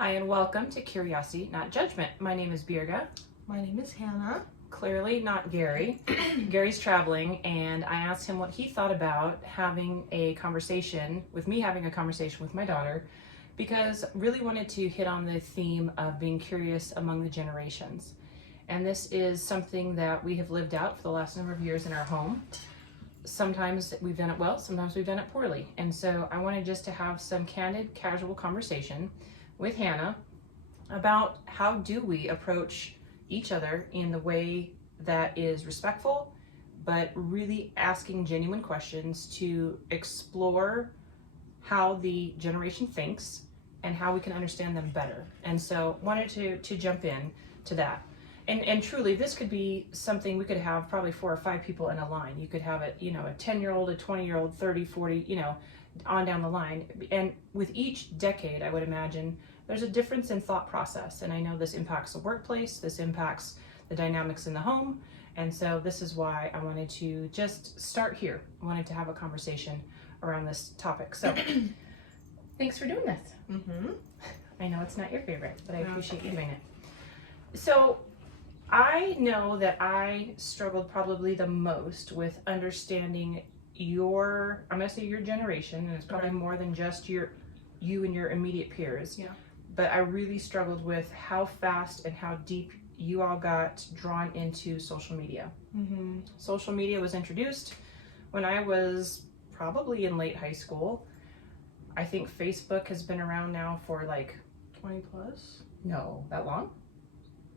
Hi and welcome to Curiosity, Not Judgment. My name is Birga. My name is Hannah. Clearly not Gary. Gary's traveling, and I asked him what he thought about having a conversation with my daughter, because really wanted to hit on the theme of being curious among the generations. And this is something that we have lived out for the last number of years in our home. Sometimes we've done it well, sometimes we've done it poorly. And so I wanted just to have some candid, casual conversation with Hannah about how do we approach each other in the way that is respectful, but really asking genuine questions to explore how the generation thinks and how we can understand them better. And so wanted to jump in to that. And truly, this could be something we could have probably 4 or 5 people in a line. You could have it, a 10-year-old, a 20-year-old, 30, 40, on down the line. And with each decade, I would imagine there's a difference in thought process. And I know this impacts the workplace, this impacts the dynamics in the home. And so this is why I wanted to just start here. I wanted to have a conversation around this topic. So thanks for doing this. Mm-hmm. I know it's not your favorite, but I appreciate you doing it. So I know that I struggled probably the most with understanding I'm going to say your generation, and it's probably more than just you and your immediate peers. Yeah. But I really struggled with how fast and how deep you all got drawn into social media. Mm-hmm. Social media was introduced when I was probably in late high school. I think Facebook has been around now for 20 plus? No, that long?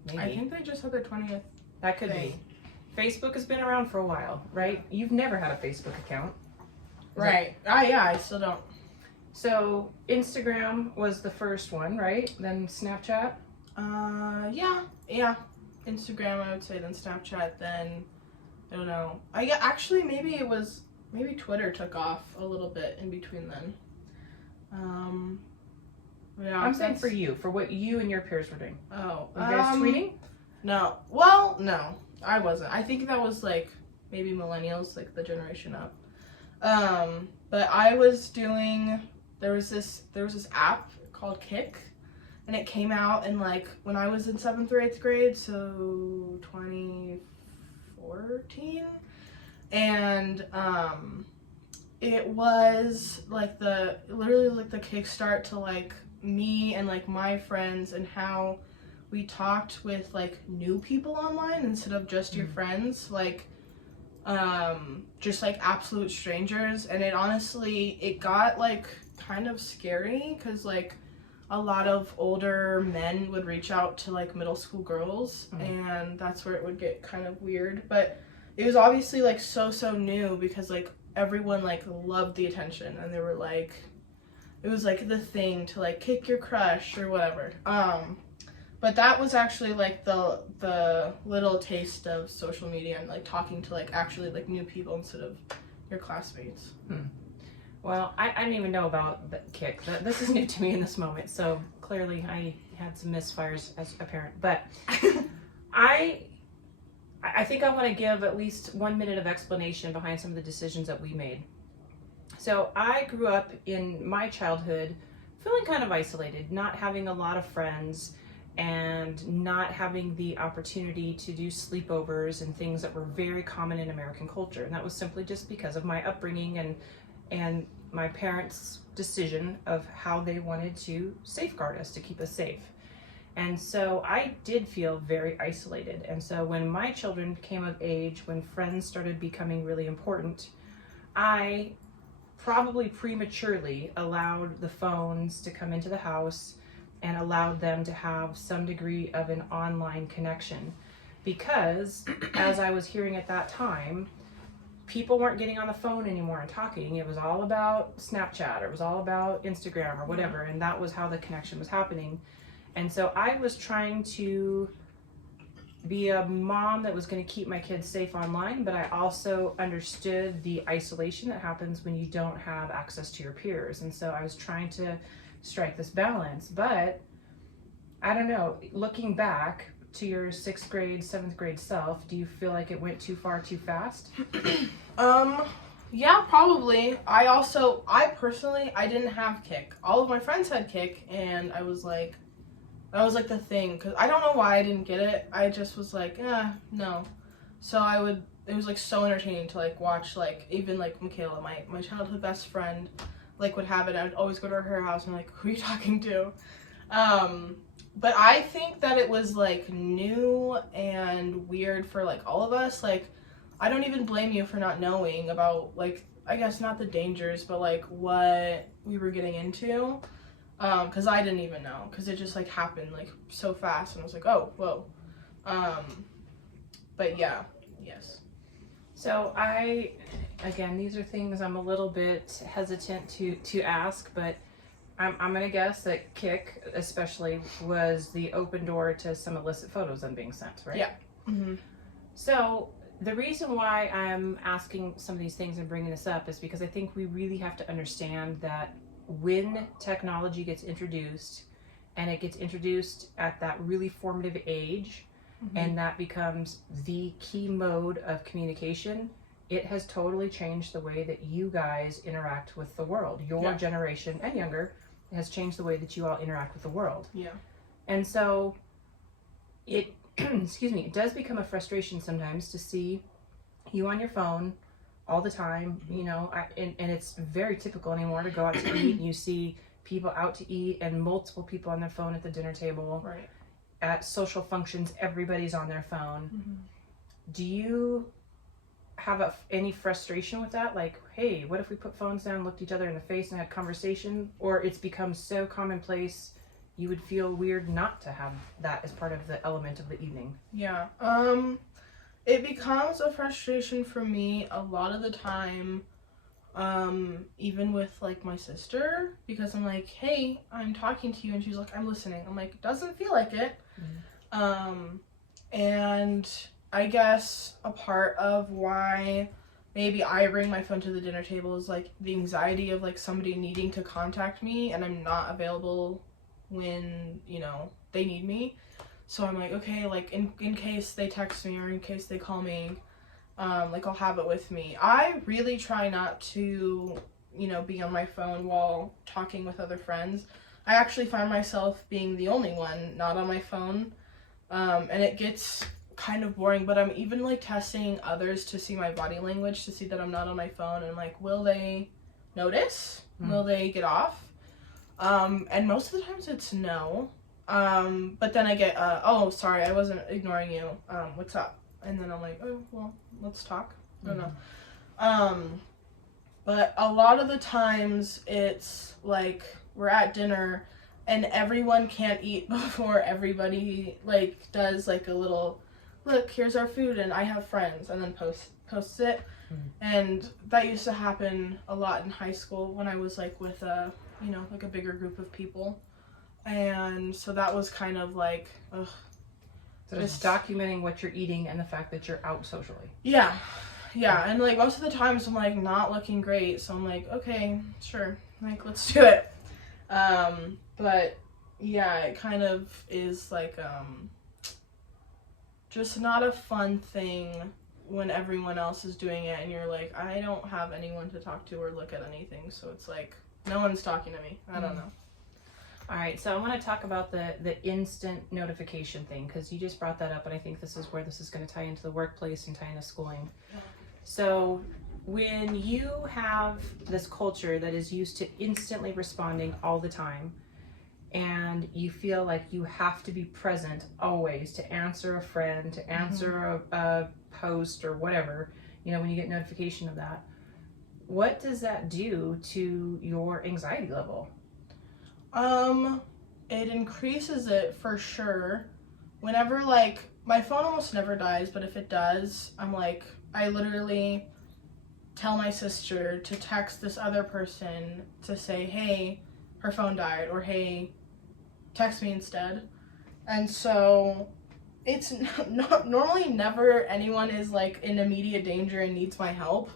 Maybe. I think they just had their 20th. That could be. Facebook has been around for a while, right? You've never had a Facebook account. Right. I still don't. So Instagram was the first one, right? Then Snapchat? Yeah. Instagram, I would say, then Snapchat, then, I don't know. Maybe Twitter took off a little bit in between then. Yeah, I'm saying for you, for what you and your peers were doing. Oh. Were you guys tweeting? No. Well, no. I wasn't. I think that was maybe millennials, the generation up. But I was doing, there was this app called Kik, and it came out in when I was in 7th or 8th grade, so 2014. And it was literally the kickstart to me and my friends, and how we talked with new people online instead of just your friends, just absolute strangers. And it honestly got kind of scary, because a lot of older men would reach out to middle school girls, and that's where it would get kind of weird. But it was obviously so new, because everyone loved the attention, and they were it was the thing to kick your crush or whatever. But that was actually the little taste of social media, and talking to actually new people instead of your classmates. Well, I didn't even know about the Kik. This is new to me in this moment, so clearly I had some misfires as a parent. But I think I want to give at least 1 minute of explanation behind some of the decisions that we made. So I grew up in my childhood feeling kind of isolated, not having a lot of friends, and not having the opportunity to do sleepovers and things that were very common in American culture. And that was simply just because of my upbringing and my parents' decision of how they wanted to safeguard us, to keep us safe. And so I did feel very isolated. And so when my children came of age, when friends started becoming really important, I probably prematurely allowed the phones to come into the house and allowed them to have some degree of an online connection. Because as I was hearing at that time, people weren't getting on the phone anymore and talking. It was all about Snapchat, or it was all about Instagram or whatever, and that was how the connection was happening. And so I was trying to be a mom that was going to keep my kids safe online, but I also understood the isolation that happens when you don't have access to your peers. And so I was trying to strike this balance. But I don't know, looking back to your 6th grade, 7th grade self, do you feel like it went too far too fast? Yeah, probably. I personally, I didn't have Kik. All of my friends had Kik, and I was That was like the thing, because I don't know why I didn't get it. I just was like, no. So it was like so entertaining to like watch, like even like Michaela, my childhood best friend, like would have it. I would always go to her house and like, who are you talking to? But I think that it was like new and weird for like all of us. Like, I don't even blame you for not knowing about, like, I guess not the dangers, but like what we were getting into. Because I didn't even know, because it just like happened like so fast, and I was like, oh, whoa. But yeah, yes. So again, these are things I'm a little bit hesitant to ask, but I'm gonna guess that Kik especially was the open door to some illicit photos then being sent, right? Yeah. Mm-hmm. So the reason why I'm asking some of these things and bringing this up is because I think we really have to understand that when technology gets introduced, and it gets introduced at that really formative age, Mm-hmm. and that becomes the key mode of communication, it has totally changed the way that you guys interact with the world. Your generation and younger has changed the way that you all interact with the world. Yeah. And so it excuse me, it does become a frustration sometimes to see you on your phone all the time, you know, and it's very typical anymore to go out to eat and you see people out to eat and multiple people on their phone at the dinner table. Right. At social functions, everybody's on their phone. Mm-hmm. Do you have any frustration with that? Like, hey, what if we put phones down, looked each other in the face and had conversation? Or it's become so commonplace you would feel weird not to have that as part of the element of the evening? Yeah. It becomes a frustration for me a lot of the time, even with like my sister, because I'm like, hey, I'm talking to you, and she's like, I'm listening. I'm like, doesn't feel like it. Mm-hmm. And I guess a part of why maybe I bring my phone to the dinner table is like the anxiety of like somebody needing to contact me and I'm not available when, you know, they need me. So I'm like, okay, like in case they text me or in case they call me, like I'll have it with me. I really try not to, you know, be on my phone while talking with other friends. I actually find myself being the only one not on my phone, and it gets kind of boring, but I'm even like testing others to see my body language to see that I'm not on my phone, and I'm like, will they notice? Will they get off? And most of the times it's no. But then I get, oh, sorry, I wasn't ignoring you. What's up? And then I'm like, oh, well, let's talk. I don't know. But a lot of the times it's like we're at dinner and everyone can't eat before everybody like does like a little, look, here's our food and I have friends, and then posts it. And that used to happen a lot in high school when I was like with a, you know, like a bigger group of people. And so that was kind of like, ugh. So just documenting what you're eating and the fact that you're out socially. Yeah. And like most of the times I'm like not looking great, so I'm like, okay, sure, like let's do it. But yeah, it kind of is like just not a fun thing when everyone else is doing it and you're like, I don't have anyone to talk to or look at anything, so it's like no one's talking to me. I don't know. All right, so I want to talk about the instant notification thing, because you just brought that up, and I think this is where this is going to tie into the workplace and tie into schooling. So when you have this culture that is used to instantly responding all the time, and you feel like you have to be present always to answer a friend, to answer a post or whatever, you know, when you get notification of that, what does that do to your anxiety level? It increases it for sure. Whenever, like, my phone almost never dies, but if it does, I'm like, I literally tell my sister to text this other person to say, hey, her phone died, or hey, text me instead. And so it's not normally never anyone is like in immediate danger and needs my help.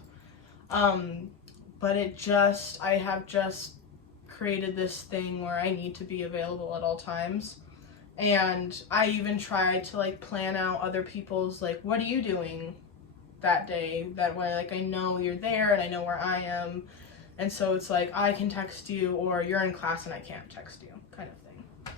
But I have just created this thing where I need to be available at all times. And I even try to like plan out other people's like, what are you doing that day? That way, like, I know you're there and I know where I am. And so it's like, I can text you, or you're in class and I can't text you, kind of thing.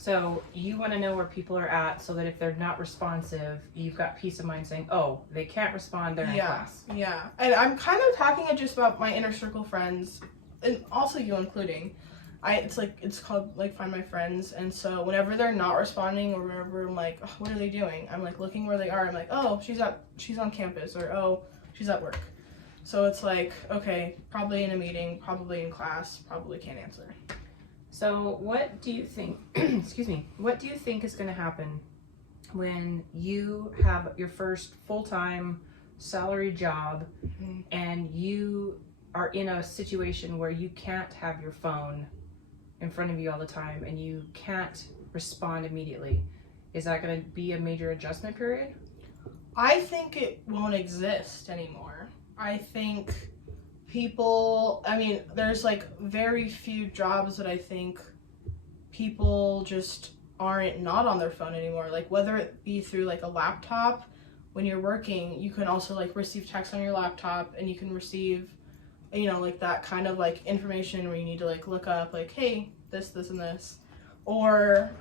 So you want to know where people are at so that if they're not responsive, you've got peace of mind saying, oh, they can't respond, they're in class. Yeah. And I'm kind of talking just about my inner circle friends, and also you including. It's called like Find My Friends, and so whenever they're not responding or whenever I'm like, oh, what are they doing? I'm like looking where they are. I'm like, oh, she's on campus, or oh, she's at work. So it's like, okay, probably in a meeting, probably in class, probably can't answer. So what do you think, excuse me, what do you think is going to happen when you have your first full-time salary job and you are in a situation where you can't have your phone in front of you all the time and you can't respond immediately? Is that going to be a major adjustment period? I think it won't exist anymore. I think there's like very few jobs that I think people just aren't not on their phone anymore. Like whether it be through like a laptop, when you're working, you can also like receive text on your laptop, and you can receive, like that kind of like information where you need to like look up like, hey, this, and this. Or,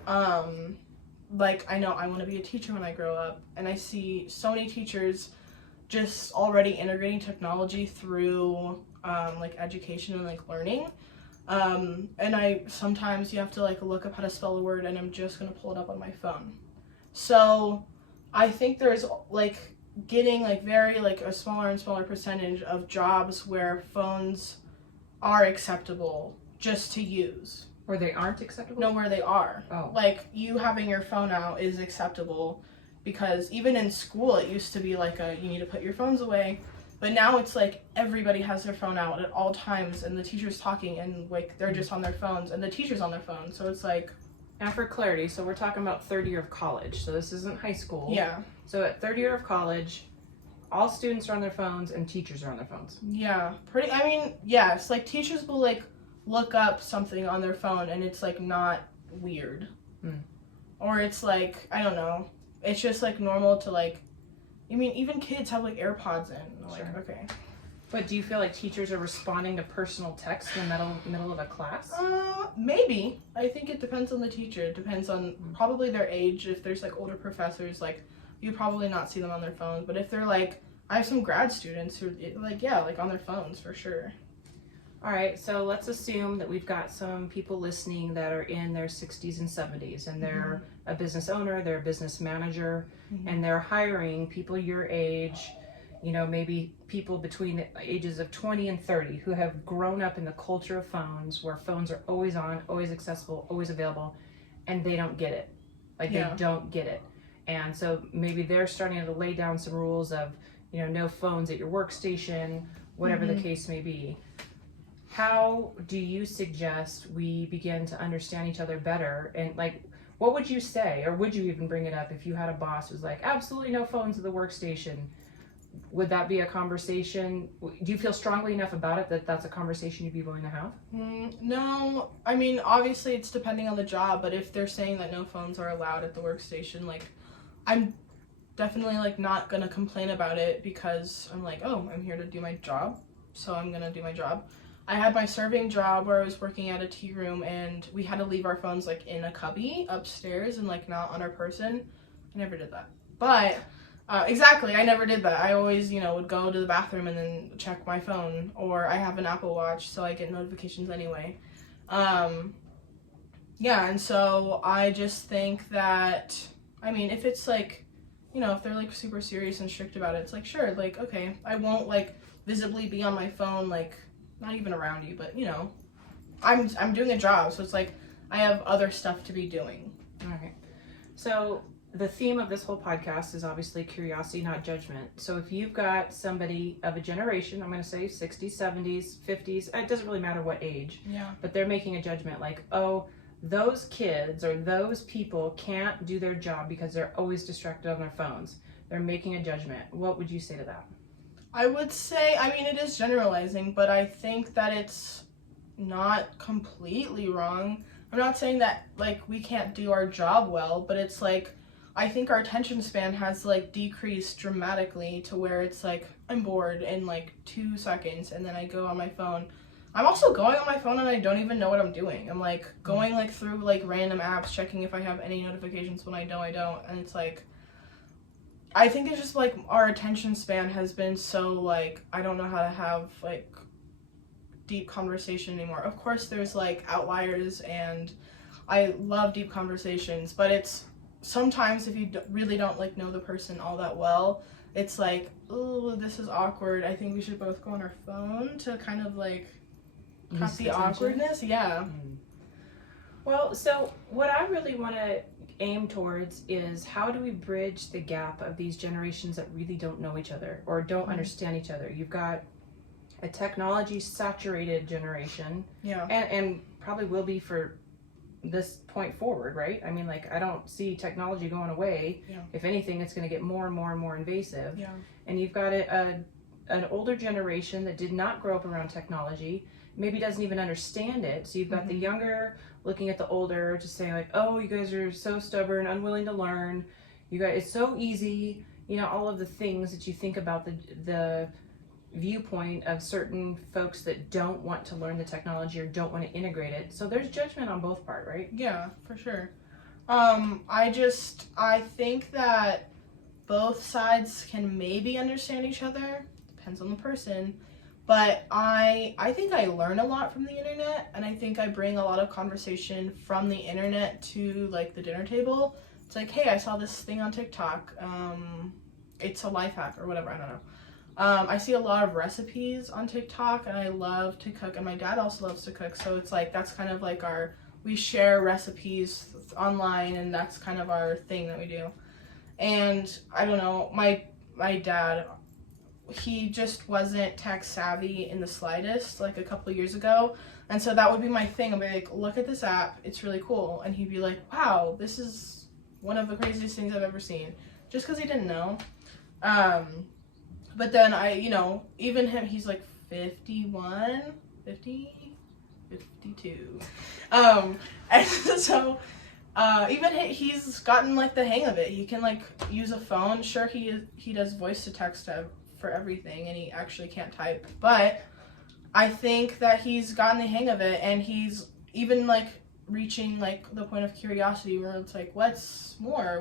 like I know I want to be a teacher when I grow up, and I see so many teachers just already integrating technology through like education and like learning, and sometimes you have to like look up how to spell a word, and I'm just gonna pull it up on my phone. So I think there's like getting like very like a smaller and smaller percentage of jobs where phones are acceptable just to use. Where they aren't acceptable? No, where they are. Oh. Like you having your phone out is acceptable. Because even in school, it used to be like you need to put your phones away. But now it's like everybody has their phone out at all times, and the teacher's talking, and like they're just on their phones, and the teacher's on their phone. So it's like... And for clarity, so we're talking about third year of college. So this isn't high school. Yeah. So at third year of college, all students are on their phones and teachers are on their phones. Yeah. Yes. Like teachers will like look up something on their phone, and it's like not weird. Or it's like, I don't know. It's just like normal to like, even kids have like AirPods in. Like, sure. Okay. But do you feel like teachers are responding to personal text in the middle of a class? Maybe. I think it depends on the teacher. It depends on probably their age. If there's like older professors, like you probably not see them on their phone. But if they're like, I have some grad students who like on their phones for sure. All right, so let's assume that we've got some people listening that are in their 60s and 70s, and they're a business owner, they're a business manager, and they're hiring people your age, maybe people between the ages of 20 and 30 who have grown up in the culture of phones, where phones are always on, always accessible, always available, and they don't get it. They don't get it. And so maybe they're starting to lay down some rules of, no phones at your workstation, whatever the case may be. How do you suggest we begin to understand each other better? And like, what would you say, or would you even bring it up if you had a boss who's like, absolutely no phones at the workstation? Would that be a conversation? Do you feel strongly enough about it that that's a conversation you'd be willing to have? No. Obviously it's depending on the job, but if they're saying that no phones are allowed at the workstation, like, I'm definitely like not gonna complain about it, because I'm like, oh, I'm here to do my job, so I'm gonna do my job. I had my serving job where I was working at a tea room, and we had to leave our phones like in a cubby upstairs and like not on our person. I never did that. But exactly, I never did that. I always, would go to the bathroom and then check my phone, or I have an Apple Watch, so I get notifications anyway. And so I just think that, if it's like, if they're like super serious and strict about it, it's like, sure, like, okay, I won't like visibly be on my phone, like, not even around you, but I'm doing a job, so it's like I have other stuff to be doing. Okay. So the theme of this whole podcast is obviously curiosity, not judgment. So if you've got somebody of a generation, I'm going to say 60s, 70s, 50s, it doesn't really matter what age, but they're making a judgment like, oh, those kids or those people can't do their job because they're always distracted on their phones. They're making a judgment. What would you say to that? I would say, it is generalizing, but I think that it's not completely wrong. I'm not saying that, like, we can't do our job well, but it's like, I think our attention span has, like, decreased dramatically to where it's like, I'm bored in, like, 2 seconds, and then I go on my phone. I'm also going on my phone and I don't even know what I'm doing. I'm like going like through like random apps, checking if I have any notifications. When I don't, and it's like, I think it's just like our attention span has been so like, I don't know how to have like deep conversation anymore. Of course there's like outliers, and I love deep conversations, but it's sometimes if you really don't like know the person all that well, it's like, oh, this is awkward. I think we should both go on our phone to kind of like cut the awkwardness. Yeah. Well, so what I really want to aim towards is how do we bridge the gap of these generations that really don't know each other or don't understand each other. You've got a technology saturated generation, and probably will be for this point forward, right? I mean, like, I don't see technology going away. If anything, it's going to get more and more and more invasive. And you've got an older generation that did not grow up around technology, maybe doesn't even understand it. So you've got the younger looking at the older, just saying like, oh, you guys are so stubborn, unwilling to learn. You guys, it's so easy. You know, all of the things that you think about the viewpoint of certain folks that don't want to learn the technology or don't want to integrate it. So there's judgment on both part, right? Yeah, for sure. I think that both sides can maybe understand each other. Depends on the person. But I think I learn a lot from the internet, and I think I bring a lot of conversation from the internet to like the dinner table. It's like, hey, I saw this thing on TikTok. It's a life hack or whatever, I don't know. I see a lot of recipes on TikTok, and I love to cook, and my dad also loves to cook, so it's like that's kind of like we share recipes online, and that's kind of our thing that we do. And I don't know, my dad, he just wasn't tech savvy in the slightest like a couple years ago, and so that would be my thing. I'd be like, look at this app, it's really cool, and he'd be like, wow, this is one of the craziest things I've ever seen, just because he didn't know. But then even him, he's like 51, 50, 52. And so even he's gotten like the hang of it. He can like use a phone. Sure, he does voice to text for everything, and he actually can't type. But I think that he's gotten the hang of it, and he's even like reaching like the point of curiosity where it's like, what's more?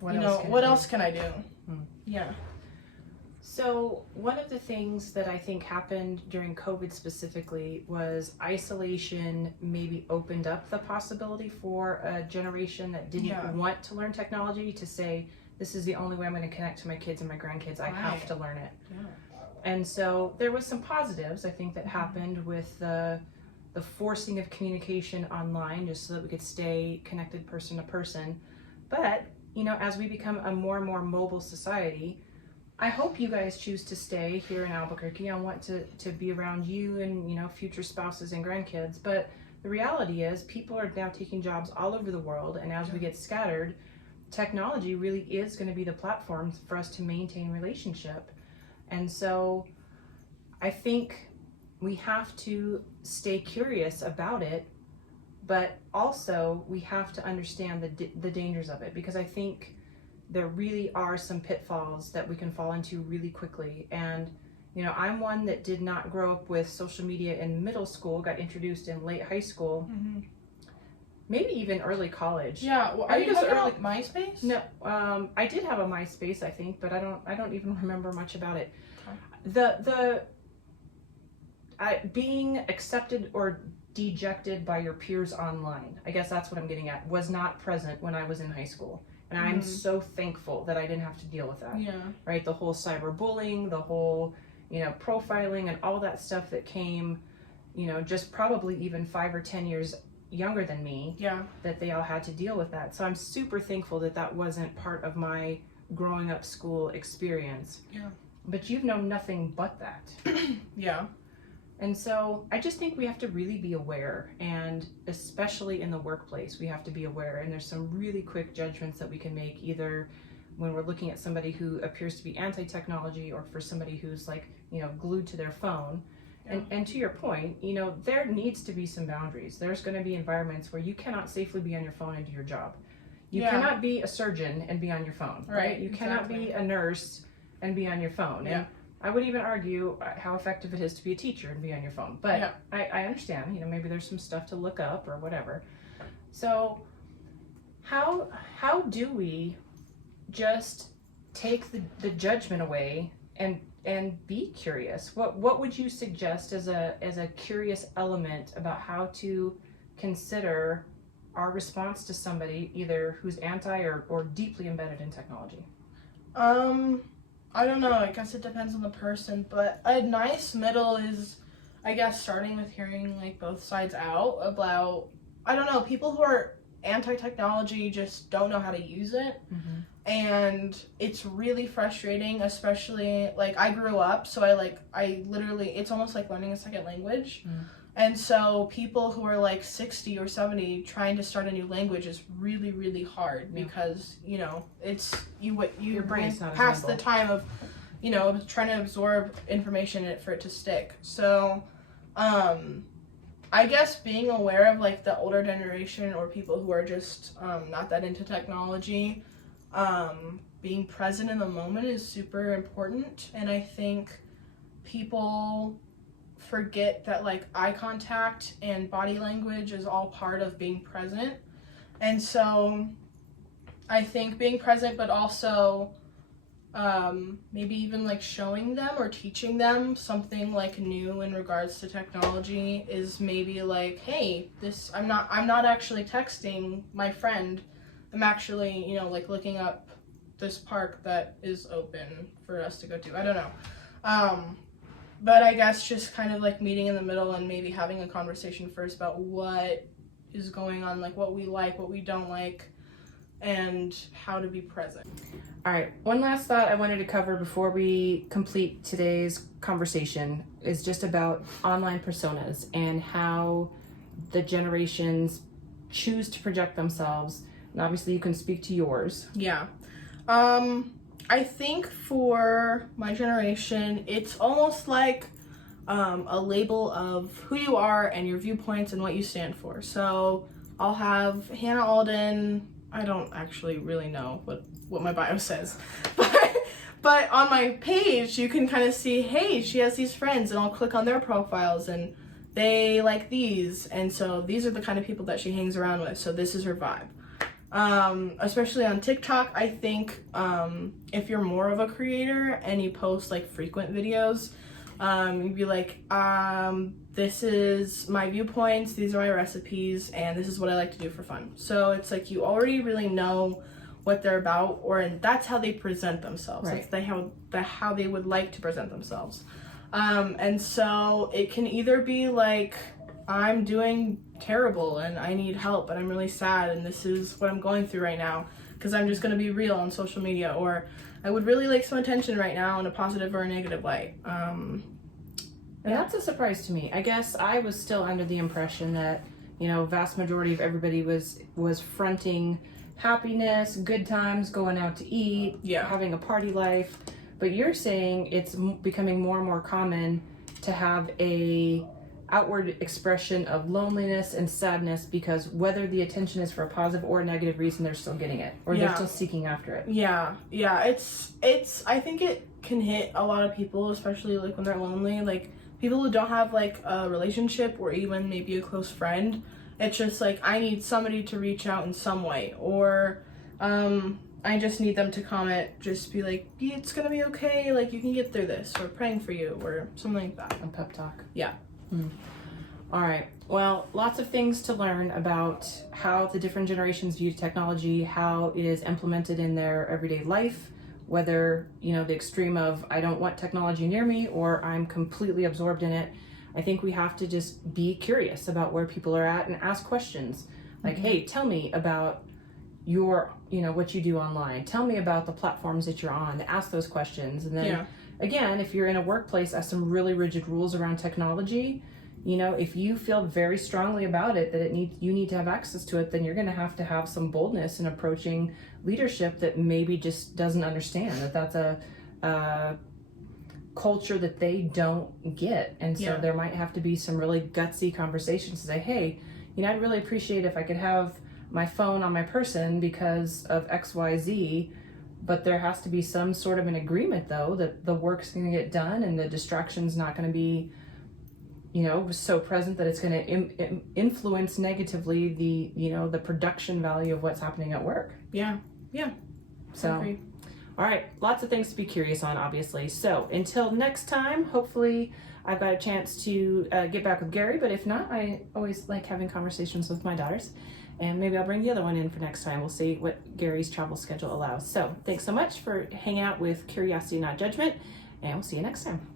What else can I do? Yeah. So one of the things that I think happened during COVID specifically was isolation maybe opened up the possibility for a generation that didn't want to learn technology to say, this is the only way I'm going to connect to my kids and my grandkids. I have to learn it. And so there was some positives, I think, that happened with the forcing of communication online just so that we could stay connected person to person. But, as we become a more and more mobile society, I hope you guys choose to stay here in Albuquerque. I want to be around you and, future spouses and grandkids. But the reality is people are now taking jobs all over the world. And as we get scattered, technology really is going to be the platform for us to maintain relationship. And so I think we have to stay curious about it, but also we have to understand the dangers of it, because I think there really are some pitfalls that we can fall into really quickly. And, I'm one that did not grow up with social media in middle school, got introduced in late high school, maybe even early college. Yeah, well, are you talking about MySpace? No, I did have a MySpace, I think, but I don't even remember much about it. Okay. Being accepted or dejected by your peers online, I guess that's what I'm getting at, was not present when I was in high school. And I'm so thankful that I didn't have to deal with that. Yeah. Right? The whole cyberbullying, the whole, profiling and all that stuff that came, just probably even 5 or 10 years younger than me. Yeah. That they all had to deal with that. So I'm super thankful that wasn't part of my growing up school experience. Yeah. But you've known nothing but that. Yeah. And so I just think we have to really be aware, and especially in the workplace, we have to be aware. And there's some really quick judgments that we can make, either when we're looking at somebody who appears to be anti-technology or for somebody who's like, glued to their phone. Yeah. And to your point, there needs to be some boundaries. There's going to be environments where you cannot safely be on your phone and do your job. You cannot be a surgeon and be on your phone, right? You cannot be a nurse and be on your phone. Yeah. I would even argue how effective it is to be a teacher and be on your phone. But Yeah. I understand, you know, maybe there's some stuff to look up or whatever. So how do we just take the judgment away and be curious? What would you suggest as a curious element about how to consider our response to somebody either who's anti or deeply embedded in technology? I don't know. I guess it depends on the person, but a nice middle is, I guess, starting with hearing like both sides out about, I don't know, people who are anti-technology just don't know how to use it. Mm-hmm. And it's really frustrating, especially like I grew up, so I literally, it's almost like learning a second language. Mm. And so people who are like 60 or 70 trying to start a new language is really, really hard because, you know, it's your brain's not as past the nimble. time of, you know, trying to absorb information for it to stick. So, I guess being aware of like the older generation or people who are just not that into technology, being present in the moment is super important. And I think people forget that like eye contact and body language is all part of being present. And so I think being present, but also maybe even like showing them or teaching them something like new in regards to technology is maybe like, hey, I'm not actually texting my friend. I'm actually, you know, like looking up this park that is open for us to go to. I don't know. But I guess just kind of like meeting in the middle and maybe having a conversation first about what is going on, like what we like, what we don't like, and how to be present. All right, one last thought I wanted to cover before we complete today's conversation is just about online personas and how the generations choose to project themselves. And obviously you can speak to yours. Yeah. I think for my generation, it's almost like a label of who you are and your viewpoints and what you stand for. So I'll have Hannah Alden. I don't actually really know what my bio says, but on my page you can kind of see, hey, she has these friends, and I'll click on their profiles and they like these, and so these are the kind of people that she hangs around with, so this is her vibe. Especially on TikTok, I think if you're more of a creator and you post like frequent videos, you'd be like, this is my viewpoints, these are my recipes, and this is what I like to do for fun. So it's like you already really know what they're about, and that's how they present themselves. Right. That's how they would like to present themselves. And so it can either be like, I'm doing terrible and I need help and I'm really sad and this is what I'm going through right now because I'm just going to be real on social media, or I would really like some attention right now in a positive or a negative light. And that's a surprise to me. I guess I was still under the impression that, you know, vast majority of everybody was fronting happiness, good times, going out to eat, having a party life. But you're saying it's becoming more and more common to have a outward expression of loneliness and sadness, because whether the attention is for a positive or a negative reason, they're still getting it, or they're still seeking after it. Yeah. It's I think it can hit a lot of people, especially like when they're lonely, like people who don't have like a relationship or even maybe a close friend. It's just like, I need somebody to reach out in some way, or I just need them to comment, just be like, it's gonna be okay, like you can get through this, or praying for you, or something like that. A pep talk. Yeah. All right. Well, lots of things to learn about how the different generations view technology, how it is implemented in their everyday life, whether, you know, the extreme of I don't want technology near me or I'm completely absorbed in it. I think we have to just be curious about where people are at and ask questions. Like, hey, tell me about your, you know, what you do online. Tell me about the platforms that you're on. Ask those questions. And then again, if you're in a workplace, ask some really rigid rules around technology. You know, if you feel very strongly about it, that you need to have access to it, then you're going to have some boldness in approaching leadership that maybe just doesn't understand that that's a culture that they don't get. And so there might have to be some really gutsy conversations to say, hey, you know, I'd really appreciate if I could have my phone on my person because of XYZ, But there has to be some sort of an agreement, though, that the work's going to get done and the distraction's not going to be, you know, so present that it's going to influence negatively the, you know, the production value of what's happening at work. Yeah. So, Agree. all right, lots of things to be curious on, obviously. So until next time, hopefully I've got a chance to get back with Gary, but if not, I always like having conversations with my daughters, and maybe I'll bring the other one in for next time. We'll see what Gary's travel schedule allows. So thanks so much for hanging out with Curiosity Not Judgment, and we'll see you next time.